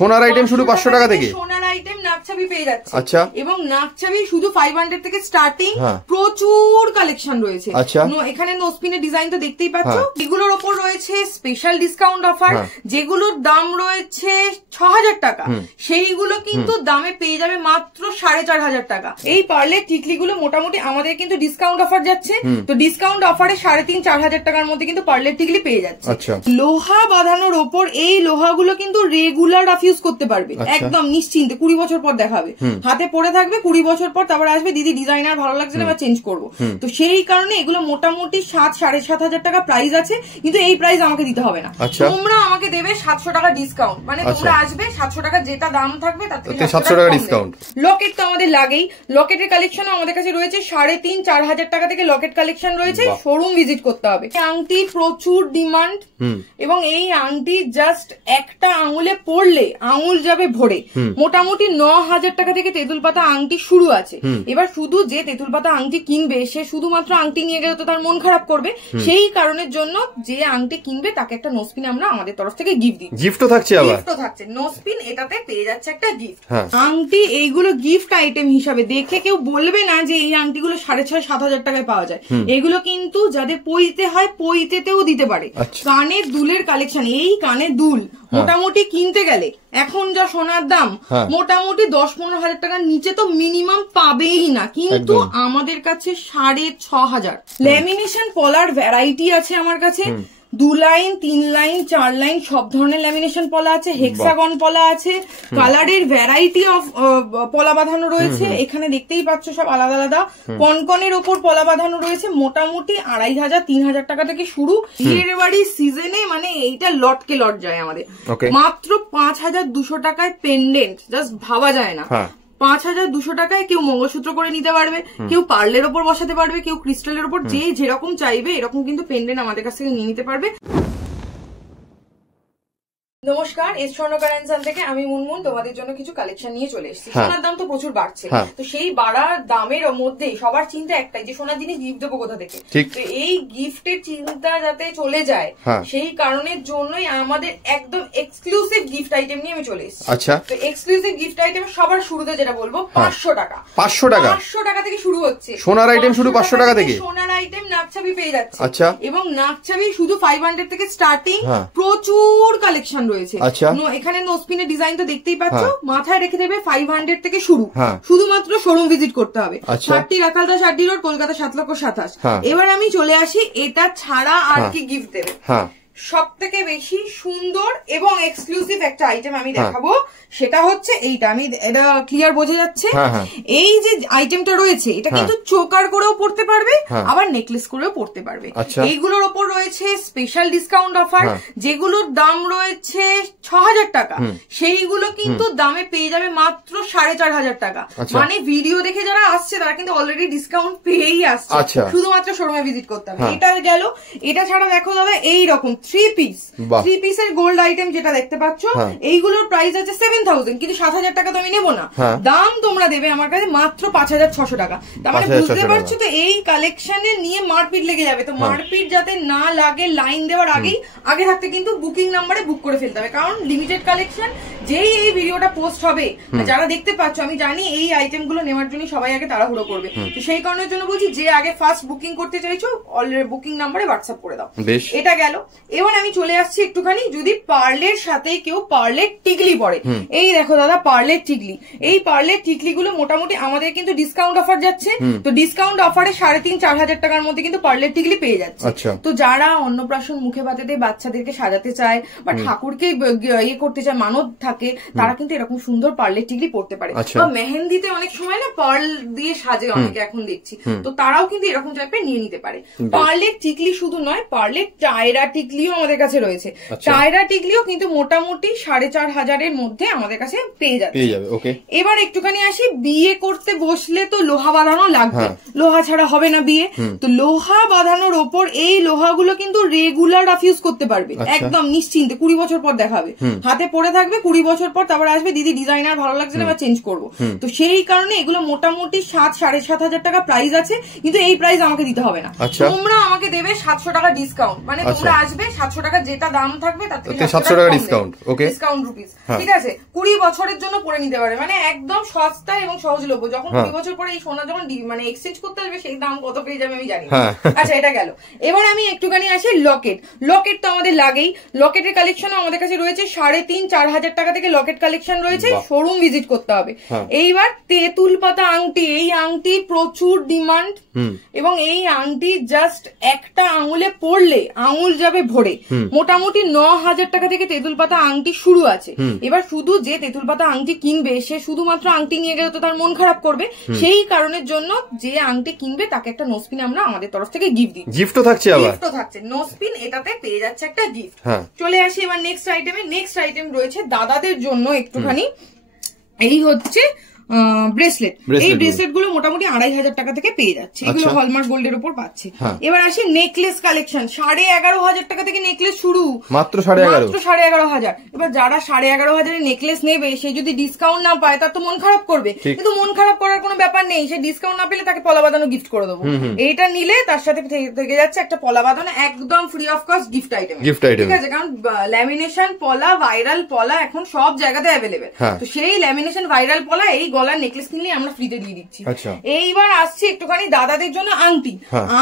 সোনার আইটেম শুধু 500 টাকা থেকে সোনার আইটেম নাকছাবি পেয়ে যাচ্ছে। আচ্ছা, এবং নাকছাবি শুধু 500 থেকে স্টার্টিং, প্রচুর কালেকশন রয়েছে। আচ্ছা, এখানে নোসপিনের ডিজাইন তো দেখতেই পাচ্ছ। এগুলোর ওপর রয়েছে স্পেশাল ডিসকাউন্ট অফার, যেগুলোর দাম রয়েছে 6000 টাকা, সেইগুলো কিন্তু দামে পেয়ে যাবে মাত্র 4500 টাকা। এই পার্লের টিকলিগুলো মোটামুটি আমাদের কিন্তু ডিসকাউন্ট অফার যাচ্ছে, তো ডিসকাউন্ট অফারে 3500-4000 টাকার মধ্যে কিন্তু পার্লের টিকলি পেয়ে যাচ্ছে। লোহা বাঁধানোর ওপর এই লোহাগুলো কিন্তু রেগুলার রাফ ইউজ করতে পারবে, একদম নিশ্চিন্তে। 20 বছর পর দেখাবে, হাতে পড়ে থাকবে 20 বছর পর, তারপর আসবে দিদি ডিজাইনার ভালো লাগছে না, চেঞ্জ করবো। তো সেই কারণে এগুলো মোটামুটি 7-7500 টাকা প্রাইস আছে, কিন্তু এই প্রাইস আমাকে দিতে হবে না, তোমরা আমাকে দেবে 700 টাকা ডিসকাউন্ট। মানে তোমরা আসবে 700 টাকা যেটা দাম থাকবে তার থেকে 700 টাকা ডিসকাউন্ট। লকেট তো আমাদের লাগেই, লকেটের কালেকশনও আমাদের কাছে রয়েছে। 3500-4000 টাকা থেকে লকেট কালেকশন রয়েছে, শোরুম ভিজিট করতে হবে। আংটি প্রচুর ডিমান্ড, এবং এই আংটি জাস্ট একটা আঙুলে পড়লে আঙুল যাবে ভরে। মোটামুটি 9000 টাকা থেকে তেঁতুল পাতা আংটি শুরু আছে। এবার শুধু যে তেঁতুল পাতা আংটি কিনবে সে শুধুমাত্র আংটি নিয়ে গেলে তো তার মন খারাপ করবে, সেই কারণের জন্য যে আংটি কিনবে তাকে একটা নোসপিন আমরা আমাদের তরফ থেকে গিফট দিই। গিফটও থাকছে, গিফটও থাকছে নোসপিন, এটাতে পেয়ে যাচ্ছে একটা গিফট। আংটি এইগুলো গিফট আইটেম হিসাবে দেখে কেউ বলবে না যে এই আংটিগুলো 6500-7000 টাকায় পাওয়া যায়। এগুলো কিন্তু যাদের পইতে হয় পইতেতেও দিতে পারে। কানের দুলের কালেকশন, এই কানের দুল মোটামুটি কিনতে গেলে এখন যা সোনার দাম মোটামুটি 10-15 হাজার টাকার নিচে তো মিনিমাম পাবেই না, কিন্তু আমাদের কাছে 6500। ল্যামিনেশন পলার ভ্যারাইটি আছে আমার কাছে, 2 লাইন 3 লাইন 4 লাইন সব ধরনের ল্যামিনেশন পলা আছে, হেক্সাগন পলা আছে, কালারের ভ্যারাইটি অফ পলা বাঁধানো রয়েছে। এখানে দেখতেই পাচ্ছ সব আলাদা আলাদা। কনকনের ওপর পলা বাঁধানো রয়েছে, মোটামুটি 2500-3000 টাকা থেকে শুরু। বিয়ের বাড়ির সিজনে মানে এইটা লটকে লট যায় আমাদের। মাত্র 5200 টাকায় পেন্ডেন্ট, জাস্ট ভাবা যায় না। 5200 টাকায় কেউ মঙ্গলসূত্র করে নিতে পারবে, কেউ পার্লের ওপর বসাতে পারবে, কেউ ক্রিস্টালের ওপর, যে যেরকম চাইবে এরকম কিন্তু পেন্ডেন্ট আমাদের কাছ থেকে নিয়ে নিতে পারবে। নমস্কার, এস স্বর্ণকার এন্ড থেকে আমি মুনমুন তোমাদের জন্য কিছু কালেকশন নিয়ে চলে এসেছি। সোনার দাম তো প্রচুর বাড়ছে, তো সেই বাড়ার দামের মধ্যে সবার চিন্তা একটাই যে সোনার জিনিস গিফট দেবো কোথা থেকে। তো এই গিফটের চিন্তা যাতে চলে যায় সেই কারণের জন্যই আমাদের একদম এক্সক্লুসিভ গিফট আইটেম নিয়ে আমি চলে এসেছি। আচ্ছা, তো এক্সক্লুসিভ গিফট আইটেম সবার শুরুতে যেটা বলবো 500 টাকা। 500 টাকা থেকে শুরু হচ্ছে সোনার আইটেম, শুধু 500 টাকা থেকে সোনার আইটেম নাকছাবি পেয়ে যাচ্ছে। আচ্ছা, এবং নাকছাবি শুধু 500 থেকে স্টার্টিং, প্রচুর কালেকশন রয়েছে। এখানে নোসপিনের ডিজাইন তো দেখতেই পাচ্ছ, মাথায় রেখে দেবে 500 থেকে শুরু, শুধুমাত্র শোরুম ভিজিট করতে হবে। 60 রাখালদাস আড্ডি রোড, কলকাতা 7,27,000। এবার আমি চলে আসি এটা ছাড়া আর কি গিফট দেবে। সব থেকে বেশি সুন্দর এবং এক্সক্লুসিভ একটা আইটেম আমি দেখাবো, সেটা হচ্ছে এইটা। আমি এটা ক্লিয়ার বোঝা যাচ্ছে? এই যে আইটেমটা রয়েছে এটা কিন্তু চোকার করেও পড়তে পারবে, আবার নেকলেস করেও পড়তে পারবে। এইগুলোর ওপর রয়েছে স্পেশাল ডিসকাউন্ট অফার, যেগুলোর দাম রয়েছে 6000 টাকা, সেইগুলো কিন্তু দামে পেয়ে যাবে মাত্র 4500 টাকা। মানে ভিডিও দেখে যারা আসছে তারা কিন্তু অলরেডি ডিসকাউন্ট পেয়েই আসছে, শুধুমাত্র শোরুমে ভিজিট করতে হবে। এটা গেল। এটা ছাড়া দেখো দাদা এইরকম 3 পিসের গোল্ড আইটেম যেটা দেখতে পাচ্ছ, এইগুলোর প্রাইস আছে 7000, কিন্তু 7000 টাকা তো আমি নেবো না, দাম তোমরা দেবে আমার কাছে মাত্র 5600 টাকা। তার মানে বুঝতে পারছো তো এই কালেকশনে নিয়ে মারপিট লেগে যাবে। তো মারপিট যাতে না লাগে লাইন দেওয়ার আগে থাকতে কিন্তু বুকিং নাম্বারে বুক করে ফেলতে হবে, কারণ লিমিটেড কালেকশন। যেই এই ভিডিওটা পোস্ট হবে যারা দেখতে পাচ্ছ, আমি জানি এই আইটেম গুলো নেওয়ার জন্য সবাই আগে তাড়াহুড়ো করবে, তো সেই কারণের জন্য বলছি যে আগে ফার্স্ট বুকিং করতে চাইছো অলরেডি বুকিং নাম্বারে হোয়াটসঅ্যাপ করে দাও। এটা গেল। এবার আমি চলে আসছি একটুখানি যদি পার্লের সাথে কেউ পার্লের টিকলি পরে। এই দেখো দাদা পার্লের টিকলি, এই পার্লের টিকলি গুলো মোটামুটি আমাদের কিন্তু ডিসকাউন্ট অফার যাচ্ছে, তো ডিসকাউন্ট অফারে 3500-4000 টাকার মধ্যে কিন্তু পার্লের টিকলি পেয়ে যাচ্ছে। তো যারা অন্নপ্রাশন মুখে ভাতেতে বাচ্চাদেরকে সাজাতে চায় বা ঠাকুরকে ইয়ে করতে চায়, মানত থাকে, তারা কিন্তু এরকম সুন্দর পার্লের টিকলি পড়তে পারে। বা মেহেন্দিতে অনেক সময় না পার্ল দিয়ে সাজে অনেকে এখন দেখছি, তো তারাও কিন্তু এরকম টাইপের নিয়ে নিতে পারে। পার্লের টিকলি শুধু নয়, পার্লের টায়রা টিকলিও আমাদের কাছে রয়েছে। টায়রা টিকলিও কিন্তু মোটামুটি 4500 মধ্যে আমাদের কাছে পেয়ে যাচ্ছে। এবার একটুখানি আসি, বিয়ে করতে বসলে তো লোহা বাঁধানো লাগবে, লোহা ছাড়া হবে না বিয়ে। তো লোহা বাঁধানোর ওপর এই লোহাগুলো কিন্তু রেগুলার রাফ ইউজ করতে পারবে, একদম নিশ্চিন্তে। 20 বছর পর দেখাবে, হাতে পড়ে থাকবে 20 বছর পর, তারপর আসবে দিদি ডিজাইনার ভালো লাগছে না, চেঞ্জ করবো। তো সেই কারণে এগুলো মোটামুটি 7-7500 টাকা প্রাইস আছে, কিন্তু এই প্রাইস আমাকে দিতে হবে না, তোমরা আমাকে দেবে 700 টাকা ডিসকাউন্ট। মানে তোমরা আসবে 700 টাকা যেটা দাম থাকবে তার থেকে 700 টাকা ডিসকাউন্ট। ওকে, ডিসকাউন্ট রুপিস, ঠিক আছে। 20 বছরের জন্য পরে নিতে পারে, মানে একদম সস্তা এবং সহজলভ্য। যখন 20 বছর পরে এই সোনা যখন মানে এক্সচেঞ্জ করতে আসবে সেই দাম কত পেয়ে যাবে আমি জানি না। আচ্ছা, এটা গেল। এবার আমি একটুখানি আসি লকেট। লকেট তো আমাদের লাগেই। লকেটের কালেকশন আমাদের কাছে রয়েছে 3,500-4 হাজার টাকা থেকে লকেট কালেকশন রয়েছে, শোরুম ভিজিট করতে হবে। এইবার তেঁতুল পাতা আংটি, এই আংটি প্রচুর ডিমান্ড এবং এই আংটি জাস্ট একটা আঙুলে পড়লে আঙুল যাবে ভরে। মোটামুটি 9,000 টাকা থেকে তেঁতুল পাতা আংটি শুরু আছে। এবার শুধু যে তেঁতুল পাতা আংটি কিনবে সে শুধুমাত্র আংটি নিয়ে গেলে তো তার মন খারাপ করবে, সেই কারণের জন্য যে আংটি কিনবে তাকে একটা নোসপিন আমরা আমাদের তরফ থেকে গিফট দিই। গিফটও থাকছে, আবার গিফটও থাকছে, নোসপিন এটাতে পেয়ে যাচ্ছে একটা গিফট। চলে আসি এবার নেক্সট আইটেমে। নেক্সট আইটেম রয়েছে দাদাদের জন্য একটুখানি, এই হচ্ছে ব্রেসলেট। এই ব্রেসলেট গুলো মোটামুটি 2,500 টাকা থেকে পেয়ে যাচ্ছে, এগুলো হলমার্ক গোল্ডের উপর পাচ্ছে। এবার আসি নেকলেস কালেকশন। 11,500 টাকা থেকে নেকলেস শুরু, মাত্র 11,500। এবার যারা 11,500 নেকলেস নেবে সে যদি ডিসকাউন্ট না পায় তার তো মন খারাপ করবে, কিন্তু মন খারাপ করার কোনো ব্যাপার নেই। সে ডিসকাউন্ট না পেলে তাকে পলা বাঁধানো গিফট করে দেবো। এইটা নিলে তার সাথে থেকে যাচ্ছে একটা পলা বাঁধানো, একদম free of cost gift item, ঠিক আছে। কারণ ল্যামিনেশন পলা, ভাইরাল পলা এখন সব জায়গাতে অ্যাভেলেবেল, তো সেই ল্যামিনেশন ভাইরাল পলা এই গলার নেকলেস কিনলে আমরা ফ্রিতে দিয়ে দিচ্ছি। এইবার আসছি একটুখানি দাদাদের জন্য আংটি।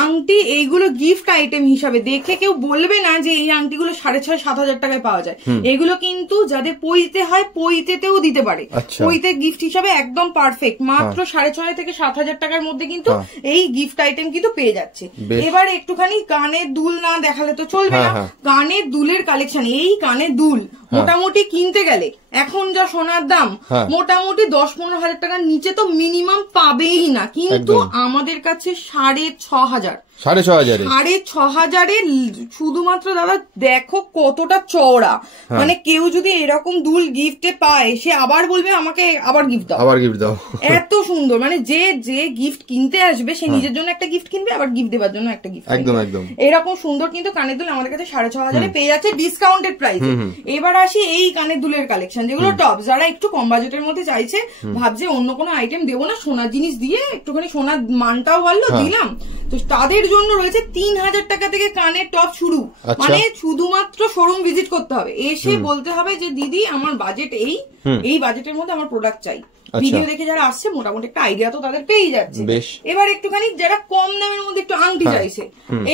আংটি এইগুলো গিফট আইটেম হিসাবে দেখে কেউ বলবে না যে এই আংটিগুলো 6,500-7 হাজার টাকায় পাওয়া যায়। এগুলো কিন্তু যাদের পইতে হয় পইতেও দিতে পারে, পইতে গিফট হিসাবে একদম পারফেক্ট। মাত্র 6,500 থেকে 7 হাজার টাকার মধ্যে কিন্তু এই গিফট আইটেম কিন্তু পেয়ে যাচ্ছে। এবার একটুখানি কানের দুল না দেখালে তো চলবে না, কানের দুলের কালেকশন। এই কানের দুল মোটামুটি কিনতে গেলে এখন যা সোনার দাম মোটামুটি 10-15 হাজার টাকার নিচে তো মিনিমাম পাবেই না, কিন্তু আমাদের কাছে 6,500 শুধুমাত্র দাদা দেখো কতটা চওড়া। মানে কেউ যদি এরকম দুল গিফটে পায় সে আবার বলবে আমাকে আবার গিফট দাও, এত সুন্দর। মানে যে গিফট কিনতে আসবে সে নিজের জন্য একটা গিফট কিনবে, আবার গিফট দেওয়ার জন্য একটা গিফট, একদম এরকম সুন্দর কিন্তু কানের দুল আমাদের কাছে 6,500 পেয়ে যাচ্ছে ডিসকাউন্টেড প্রাইসে। এবার আসি এই কানের দুলের কালেকশন, যেগুলো টপ। যারা একটু কম বাজেটের মধ্যে চাইছে, ভাবছে অন্য কোনো আইটেম দেবো না, সোনার জিনিস দিয়ে একটুখানি সোনার মানটাও বাড়লো, দিলাম, তো তাদের জন্য রয়েছে 3,000 টাকা থেকে কানের টপ শুরু। মানে শুধুমাত্র শোরুম ভিজিট করতে হবে, এসে বলতে হবে যে দিদি আমার বাজেট এই বাজেটের মধ্যে আমার প্রোডাক্ট চাই। ভিডিও দেখে যারা আসছে মোটামুটি একটা আইডিয়া তো তাদের পেয়ে যাচ্ছে। এবার একটুখানি যারা কম দামের মধ্যে একটু আংটি চাইছে,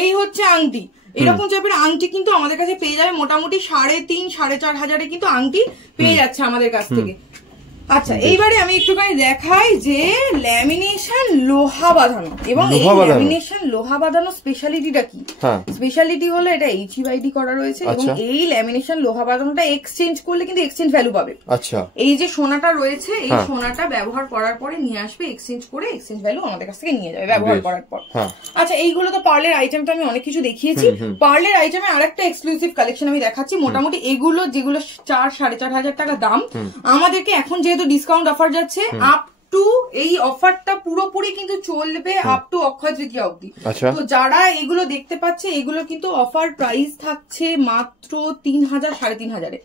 এই হচ্ছে আংটি। এরকম টাইপের আংটি কিন্তু আমাদের কাছে পেয়ে যাবে মোটামুটি 3,500-4,500 হাজারে কিন্তু আংটি পেয়ে যাচ্ছে আমাদের কাছ থেকে। আচ্ছা, এইবারে আমি একটুখানি দেখাই যে ল্যামিনেশন লোহা বাঁধানো, এবং এই ল্যামিনেশন লোহা বাঁধানো স্পেশালিটিটা কি। স্পেশালিটি হলো এটা HUID করা রয়েছে, এবং এই ল্যামিনেশন লোহা বাঁধানোটা এক্সচেঞ্জ করলে কিন্তু এক্সচেঞ্জ ভ্যালু পাবে। এই যে সোনাটা রয়েছে, এই সোনাটা ব্যবহার করার পরে নিয়ে আসবে, এক্সচেঞ্জ করে এক্সচেঞ্জ ভ্যালু আমাদের কাছ থেকে নিয়ে যাবে ব্যবহার করার পর। আচ্ছা, এইগুলো তো পার্লের আইটেম, তো আমি অনেক কিছু দেখিয়েছি। পার্লের আইটেমে আরেকটা এক্সক্লুসিভ কালেকশন আমি দেখাচ্ছি। মোটামুটি এগুলো যেগুলো 4-4.5 হাজার টাকা দাম, আমাদেরকে এখন যেহেতু ডিসকাউন্ট অফার যাচ্ছে, আপ টু এই অফারটা পুরোপুরি কিন্তু চলবে আপ টু অক্ষয় তৃতীয়া অবধি। তো যারা এগুলো দেখতে পাচ্ছে, এগুলো কিন্তু অফার প্রাইস থাকছে মাত্র 3,000-3,500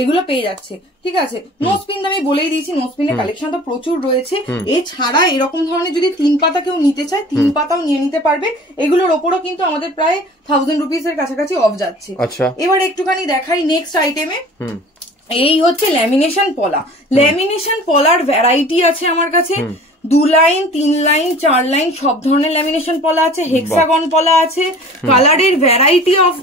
এগুলো পেয়ে যাচ্ছে, ঠিক আছে। নোসপিন আমি বলেই দিয়েছি, নোসপিনের কালেকশন তো প্রচুর রয়েছে। এছাড়া এরকম ধরনের যদি 3 পাতা কেউ নিতে চায়, 3 পাতাও নিয়ে নিতে পারবে। এগুলোর ওপরও কিন্তু আমাদের প্রায় 1000 রুপিস এর কাছাকাছি অফ যাচ্ছে। এবার একটুখানি দেখাই নেক্সট আইটেমে। এই হচ্ছে ল্যামিনেশন পলা। ল্যামিনেশন পলার ভ্যারাইটি আছে আমার কাছে, 2 লাইন, 3 লাইন, 4 লাইন সব ধরনের ল্যামিনেশন পলা আছে, হেক্সাগন পলা আছে, কালারের ভ্যারাইটি অফ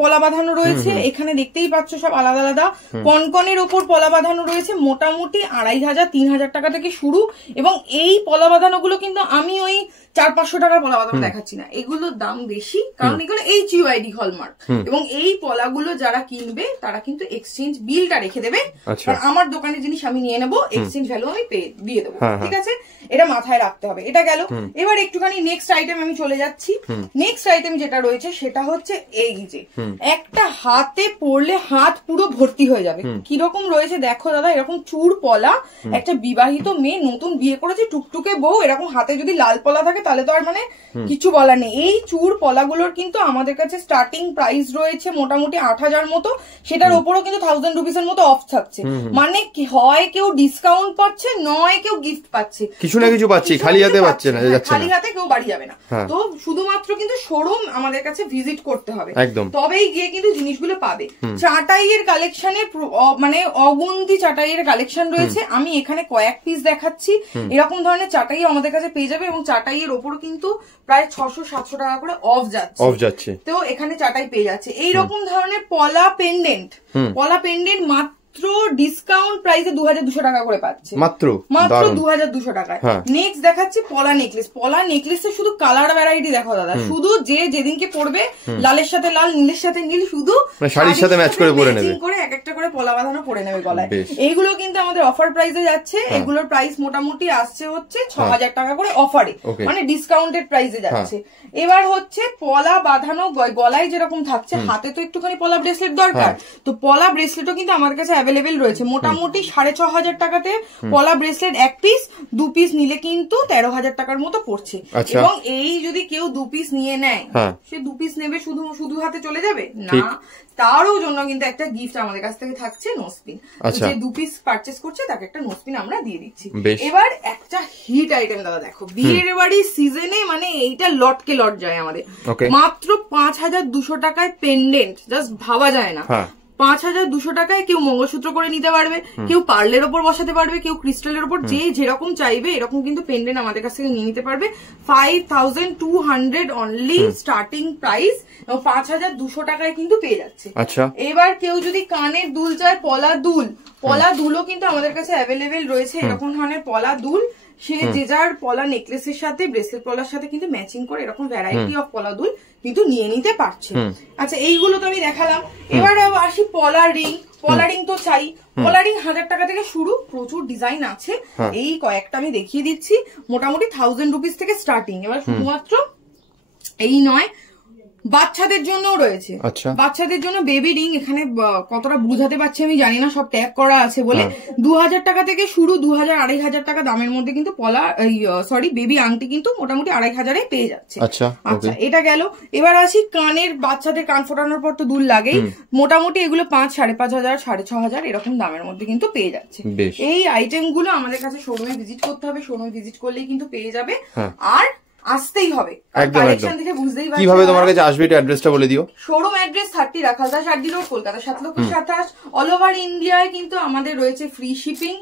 পলা বাঁধানো রয়েছে। এখানে দেখতেই পাচ্ছ সব আলাদা আলাদা। কনকনের ওপর পলা বাঁধানো রয়েছে, মোটামুটি 2,500-3,000 টাকা থেকে শুরু। এবং এই পলা বাঁধানো গুলো কিন্তু আমি ওই 400-500 টাকার পলা বাঁধানো দেখাচ্ছি না, এগুলোর দাম বেশি, কারণ এগুলো HUID হলমার্ক। এবং এই পলাগুলো যারা কিনবে তারা কিন্তু এক্সচেঞ্জ বিলটা রেখে দেবে, আর আমার দোকানের জিনিস আমি নিয়ে নেবো, এক্সচেঞ্জ ভ্যালু আমি দিয়ে দেবো, ঠিক আছে। এটা মাথায় রাখতে হবে। এটা গেল। এবার একটুখানি নেক্সট আইটেম আমি চলে যাচ্ছি। নেক্সট আইটেম যেটা রয়েছে সেটা হচ্ছে এই যে একটা হাতে পড়লে হাত পুরো ভর্তি হয়ে যাবে, কিরকম রয়েছে দেখো দাদা। এরকম চূড় পলা, একটা বিবাহিত মেয়ে নতুন বিয়ে করেছে, টুকটুকে বউ, এরকম হাতে যদি লাল পলা থাকে তাহলে তো আর মানে কিছু বলার নেই। এই চূড় পলাগুলোর কিন্তু আমাদের কাছে স্টার্টিং প্রাইস রয়েছে মোটামুটি 8,000 মতো, সেটার উপরও কিন্তু 1000 রুপিস এর মতো অফ থাকছে। মানে হয় কেউ ডিসকাউন্ট পাচ্ছে, নয় কেউ গিফট পাচ্ছে। কিছু না কিছু পাচ্ছি, খালি হাতে পাচ্ছে না, যাচ্ছে না, খালি হাতে কেউ বাড়ি যাবে না। তো শুধুমাত্র কিন্তু শোরুম আমাদের কাছে ভিজিট করতে হবে, একদম, তবেই গিয়ে কিন্তু জিনিসগুলো পাবে। চাটাইয়ের কালেকশনে মানে অগুন্তি চাটাইয়ের কালেকশন রয়েছে, আমি এখানে কয়েক পিস দেখাচ্ছি। এরকম ধরনের চাটাই আমাদের কাছে পেয়ে যাবে এবং চাটাইয়ের ওপর কিন্তু প্রায় 600-700 টাকা করে অফ যাচ্ছে, তো এখানে চাটাই পেয়ে যাচ্ছে। এইরকম ধরনের পলা পেন্ডেন্ট মাত্র ডিসকাউন্ট প্রাইসে 2200 টাকা করে পাচ্ছে, মাত্র 2200 টাকায়। নেক্সট দেখাচ্ছি পলা নেকলেসের শুধু কালার ভ্যারাইটি দেখো দাদা, শুধু যে যেদিনকে পড়বে লালের সাথে লাল, নীলের সাথে নীল, শুধু শাড়ির সাথে ম্যাচ করে পরে নেবে, করে এক একটা করে পলা বাঁধানো পরে নেবে গলায়। এইগুলো কিন্তু আমাদের অফার প্রাইসে যাচ্ছে, এগুলোর প্রাইস মোটামুটি আসছে হচ্ছে 6000 টাকা করে অফারে, মানে ডিসকাউন্টেড প্রাইসে যাচ্ছে। এবার হচ্ছে পলা বাঁধানো গলায় যেরকম থাকছে, হাতে তো একটুখানি পলা ব্রেসলেট দরকার, তো পলা ব্রেসলেটও কিন্তু আমার কাছে অ্যাভেলেবেল রয়েছে। মোটামুটি 6500 টাকাতে পলা ব্রেসলেট এক পিস, 2 পিস নিলে কিন্তু 13000 টাকার মতো পড়ছে। এবং এই যদি কেউ 2 পিস নিয়ে নেয়, সে 2 পিস নেবে শুধু হাতে চলে যাবে না, তারও জন্য কিন্তু একটা গিফট আমাদের কাছ থেকে থাকছে, নোসপিন। যে 2 পিস পারচেস করছে তাকে একটা নোসপিন আমরা দিয়ে দিচ্ছি। এবার একটা হিট আইটেম দাদা দেখো, বিয়ের বাড়ির সিজনে মানে এইটা লটকে লট যায় আমাদের, মাত্র 5200 টাকায় পেন্ডেন্ট, জাস্ট ভাবা যায় না। 5200 টাকায় কেউ মঙ্গলসূত্র করে নিতে পারবে, কেউ পার্লের ওপর বসাতে পারবে, কেউ ক্রিস্টালের ওপর, যে যেরকম চাইবে এরকম কিন্তু পেন্ডেন্ট আমাদের কাছ থেকে নিয়ে নিতে পারবে। 5200 অনলি স্টার্টিং প্রাইস, এবং 5200 টাকায় কিন্তু পেয়ে যাচ্ছে। এবার কেউ যদি কানের দুল চায়, পলা দুলও কিন্তু আমাদের কাছে অ্যাভেলেবেল রয়েছে। এরকম ধরনের পলা দুল সে যে যার পলা নেকলেসের সাথে, ব্রেসলেট পলার সাথে কিন্তু ম্যাচিং করে এরকম ভ্যারাইটি অফ পলা দুল কিন্তু নিয়ে নিতে পারছে। আচ্ছা, এইগুলো তো আমি দেখালাম। এবার আসি পলা রিং তো চাই, পলা রিং 1000 টাকা থেকে শুরু, প্রচুর ডিজাইন আছে, এই কয়েকটা আমি দেখিয়ে দিচ্ছি। মোটামুটি 1000 রুপিস থেকে স্টার্টিং। এবার শুধুমাত্র এই নয়, বাচ্চাদের জন্য রয়েছে, বাচ্চাদের জন্য বেবি রিং। এখানে কতটা বুঝাতে পারছি আমি জানি না, সব ট্যাগ করা আছে বলে। 2000 টাকা থেকে শুরু, 2000-2500 টাকা দামের মধ্যে কিন্তু বেবি আংটি কিন্তু মোটামুটি 2500-এ পেয়ে যাচ্ছে। আচ্ছা, এটা গেল। এবার আসি কানের, বাচ্চাদের কান ফোটানোর পর তো দুল লাগেই, মোটামুটি এগুলো 5,000-5,500, 6,500 এরকম দামের মধ্যে কিন্তু পেয়ে যাচ্ছে। এই আইটেম গুলো আমাদের কাছে শোরুমে ভিজিট করতে হবে, শোরুমে ভিজিট করলেই কিন্তু পেয়ে যাবে। আর আসতেই হবে, কালেকশন দেখে বুঝতেই পারছেন। কিভাবে তোমার কাছে আসবে এটা অ্যাড্রেসটা বলে দিও। শোরুম অ্যাড্রেস 30 রাখালদাস আড্ডি রোড, কলকাতা 7,27,000। অল ওভার ইন্ডিয়ায় কিন্তু আমাদের রয়েছে ফ্রি শিপিং,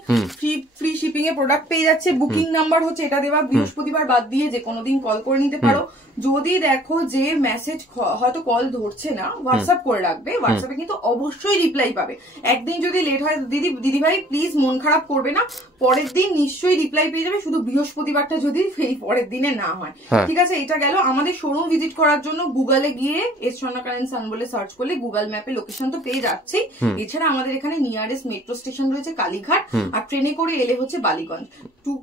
ফ্রি শিপিং এ প্রোডাক্ট পেয়ে যাচ্ছে। বুকিং নাম্বার হচ্ছে এটা দেওয়া, বৃহস্পতিবার বাদ দিয়ে যে কোনো দিন কল করে নিতে পারো। যদি দেখো যে মেসেজ হয়তো কল ধরছে না, হোয়াটসঅ্যাপ করে রাখবে, হোয়াটসঅ্যাপে কিন্তু অবশ্যই রিপ্লাই পাবে। একদিন যদি লেট হয় দিদি ভাই প্লিজ মন খারাপ করবে না, পরের দিন নিশ্চয়ই রিপ্লাই পেয়ে যাবে, শুধু বৃহস্পতিবারটা যদি এই পরের দিনে না হয়। ঠিক আছে, এটা গেল। আমাদের শোরুম ভিজিট করার জন্য গুগলে গিয়ে এস স্বর্ণাকার এন্ড সন বলে সার্চ করলে গুগল ম্যাপে লোকেশন তো পেয়ে যাচ্ছে। এছাড়া আমাদের এখানে নিয়ারেস্ট মেট্রো স্টেশন রয়েছে কালীঘাট, আর ট্রেনে করে এলে হচ্ছে বালিগঞ্জ।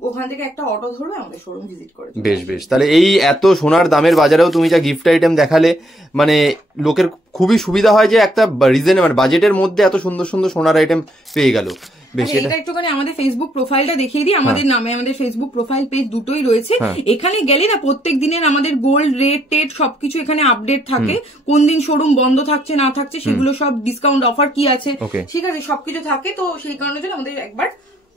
ওখান থেকে একটা অটো ধরবে, আমাদের শোরুম ভিজিট করে। বেশ, তাহলে এই এত সোনার দামের বাজারেও তুমি যা গিফট আইটেম দেখালে, মানে লোকের খুবই সুবিধা হয় যে একটা রিজনেবল মানে বাজেটের মধ্যে এত সুন্দর সুন্দর সোনার আইটেম পেয়ে গেল। এটা একটুখানি আমাদের ফেসবুক প্রোফাইলটা দেখিয়ে দিই। আমাদের নামে আমাদের ফেসবুক প্রোফাইল পেজ দুটোই রয়েছে। এখানে গেলে না প্রত্যেক দিনের আমাদের গোল্ড রেট টেট সবকিছু এখানে আপডেট থাকে, কোন দিন শোরুম বন্ধ থাকছে না থাকছে সেগুলো সব, ডিসকাউন্ট অফার কি আছে, ঠিক আছে, সবকিছু থাকে। তো সেই কারণে জন্য আমাদের একবার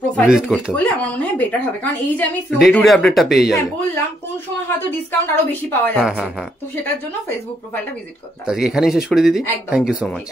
প্রোফাইল ভিজিট করলে আমার মনে হয় বেটার হবে, কারণ এই যে আমি ডে টু ডে আপডেটটা পেয়ে যাবে, বললাম কোন সময় হয়তো ডিসকাউন্ট আরো বেশি পাওয়া যাচ্ছে, তো সেটার জন্য ফেসবুক প্রোফাইলটা ভিজিট করতে হবে। আজকে এখানেই শেষ করে দিদি, থ্যাংক ইউ সো মাচ।